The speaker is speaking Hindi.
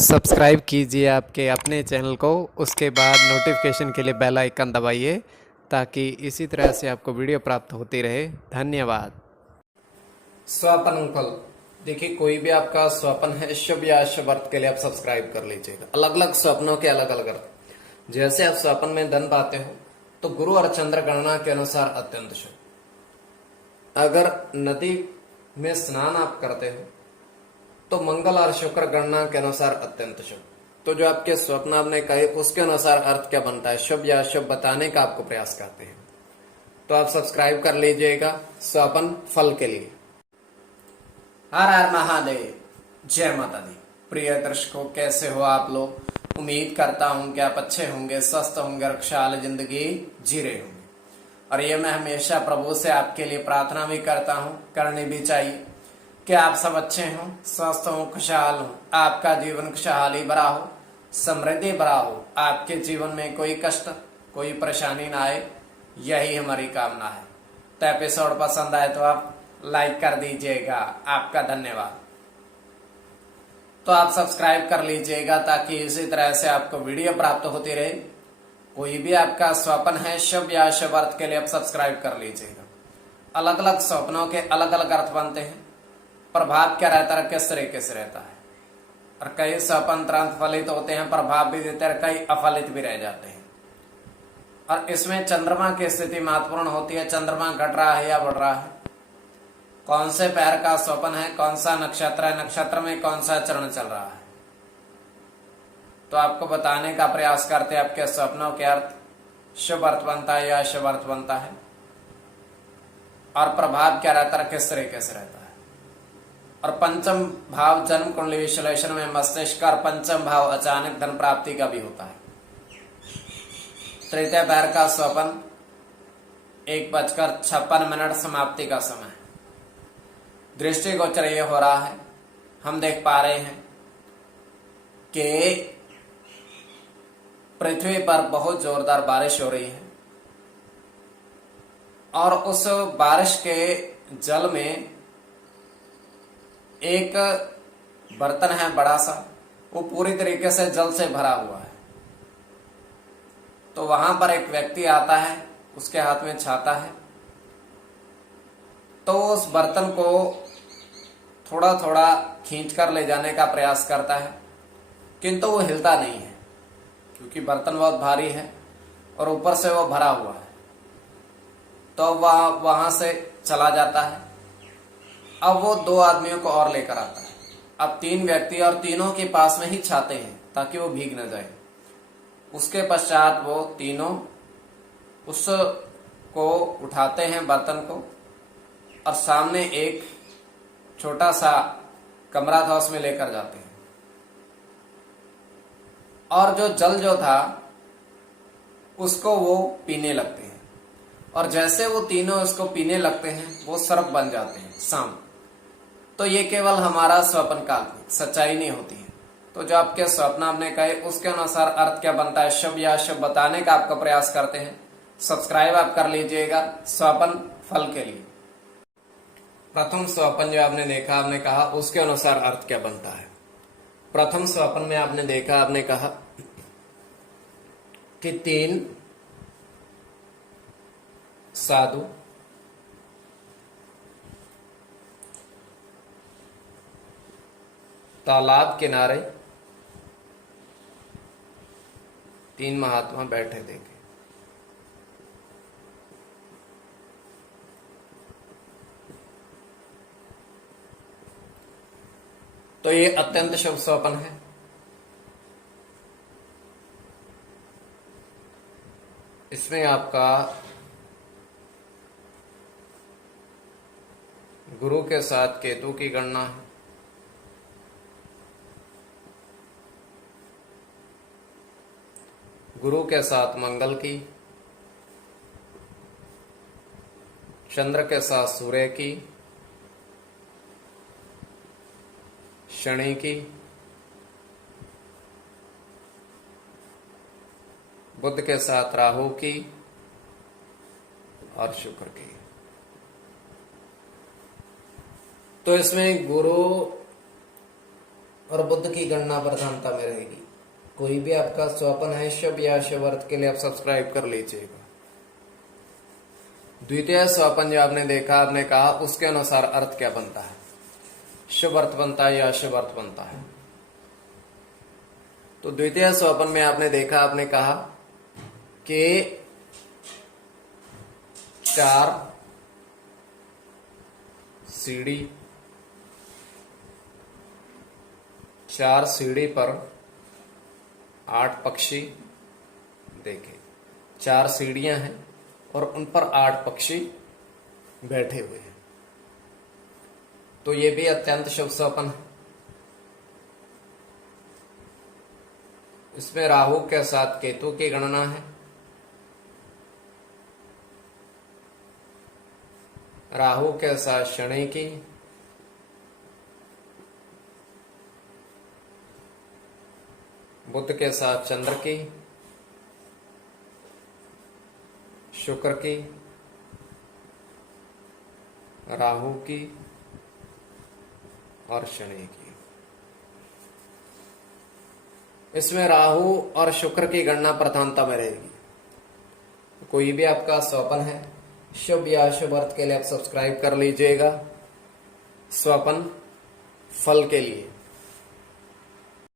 सब्सक्राइब कीजिए आपके अपने चैनल को, उसके बाद नोटिफिकेशन के लिए बेल आइकन दबाइए ताकि इसी तरह से आपको वीडियो प्राप्त होती रहे। धन्यवाद। स्वपन फल। देखिए, कोई भी आपका स्वप्न है शुभ या अशुभ अर्थ के लिए आप सब्सक्राइब कर लीजिएगा। अलग अलग स्वप्नों के अलग अलग अर्थ। जैसे आप स्वप्न में धन पाते हो तो गुरु और चंद्र गणना के अनुसार अत्यंत शुभ। अगर नदी में स्नान आप करते हो तो मंगल और शुक्र गणना के अनुसार अत्यंत शुभ। तो जो आपके स्वप्न आपने कहे उसके अनुसार अर्थ क्या बनता है, शुभ या अशुभ बताने का आपको प्रयास करते हैं। तो आप सब्सक्राइब कर लीजिएगा स्वपन फल के लिए। हर हर महादेव, जय माता दी। प्रिय दर्शकों, कैसे हो आप लोग। उम्मीद करता हूं कि आप अच्छे होंगे, स्वस्थ होंगे और खुशहाल जिंदगी जी रहे होंगे। और ये मैं हमेशा प्रभु से आपके लिए प्रार्थना भी करता हूं, करनी भी चाहिए कि आप सब अच्छे हों, स्वस्थ हों, खुशहाल हों, आपका जीवन खुशहाली भरा हो, समृद्धि भरा हो, आपके जीवन में कोई कष्ट कोई परेशानी ना आए, यही हमारी कामना है। तो एपिसोड पसंद आए तो आप लाइक कर दीजिएगा, आपका धन्यवाद। तो आप सब्सक्राइब कर लीजिएगा ताकि इसी तरह से आपको वीडियो प्राप्त होती रहे। कोई भी आपका स्वप्न है शुभ या अशुभ अर्थ के लिए आप सब्सक्राइब कर लीजिएगा। अलग अलग स्वप्नों के अलग अलग अर्थ बनते हैं। प्रभाव क्या रहता है, किस तरीके से रहता है। और कई स्वप्न तुरंत फलित होते हैं, प्रभाव भी देते हैं, कई अफलित भी रह जाते हैं। और इसमें चंद्रमा की स्थिति महत्वपूर्ण होती है। चंद्रमा घट रहा है या बढ़ रहा है, कौन से पैर का स्वप्न है, कौन सा नक्षत्र है, नक्षत्र में कौन सा चरण चल रहा है, तो आपको बताने का प्रयास करते हैं। आपके स्वप्नों के अर्थ शुभ अर्थ बनता है या अशुभ अर्थ बनता है, और प्रभाव क्या रहता है, किस तरीके से रहता है। और पंचम भाव जन्म कुंडली विश्लेषण में मस्तिष्क और पंचम भाव अचानक धन प्राप्ति का भी होता है। तृतीय पैर का स्वप्न 1:56 समाप्ति का समय। दृष्टिगोचर ये हो रहा है, हम देख पा रहे हैं कि पृथ्वी पर बहुत जोरदार बारिश हो रही है, और उस बारिश के जल में एक बर्तन है बड़ा सा, वो पूरी तरीके से जल से भरा हुआ है। तो वहां पर एक व्यक्ति आता है, उसके हाथ में छाता है, तो उस बर्तन को थोड़ा थोड़ा खींच कर ले जाने का प्रयास करता है, किंतु वो हिलता नहीं है क्योंकि बर्तन बहुत भारी है और ऊपर से वो भरा हुआ है। तो वह वहां से चला जाता है। अब वो 2 आदमियों को और लेकर आता है। अब 3 व्यक्ति, और तीनों के पास में ही छाते हैं ताकि वो भीग न जाए। उसके पश्चात वो तीनों उसको उठाते हैं, बर्तन को, और सामने एक छोटा सा कमरा था उसमें लेकर जाते हैं। और जो जल जो था उसको वो पीने लगते हैं, और जैसे वो तीनों उसको पीने लगते हैं वो सर्प बन जाते हैं शाम। तो ये केवल हमारा स्वप्न काल्पनिक, सच्चाई नहीं होती है। तो जो आपके स्वप्न आपने कहे उसके अनुसार अर्थ क्या बनता है, शुभ या अशुभ बताने का आपका प्रयास करते हैं। सब्सक्राइब आप कर लीजिएगा स्वप्न फल के लिए। प्रथम स्वप्न जो आपने देखा, आपने कहा उसके अनुसार अर्थ क्या बनता है। प्रथम स्वप्न में आपने देखा, आपने कहा कि 3 साधु तालाब किनारे 3 महात्मा बैठे देखे। तो ये अत्यंत शुभ स्वप्न है। इसमें आपका गुरु के साथ केतु की गणना है, गुरु के साथ मंगल की, चंद्र के साथ सूर्य की, शनि की, बुध के साथ राहु की, और शुक्र की। तो इसमें गुरु और बुध की गणना प्रधानता में रहेगी। कोई भी आपका स्वप्न है शुभ या शुभ अर्थ के लिए आप सब्सक्राइब कर लीजिएगा। द्वितीय स्वप्न जो आपने देखा, आपने कहा उसके अनुसार अर्थ क्या बनता है, शुभ अर्थ बनता है या अशुभ अर्थ बनता है। तो द्वितीय स्वप्न में आपने देखा, आपने कहा कि 4 सीढ़ी, 4 सीढ़ी पर 8 पक्षी देखे। 4 सीढ़ियां हैं और उन पर 8 पक्षी बैठे हुए हैं। तो ये भी अत्यंत शुभ स्वप्न है। इसमें राहु के साथ केतु की गणना है। राहु के साथ शनि की, बुध के साथ चंद्र की, शुक्र की, राहु की और शनि की। इसमें राहु और शुक्र की गणना प्रधानता में रहेगी। कोई भी आपका स्वप्न है शुभ या अशुभ अर्थ के लिए आप सब्सक्राइब कर लीजिएगा स्वप्न फल के लिए।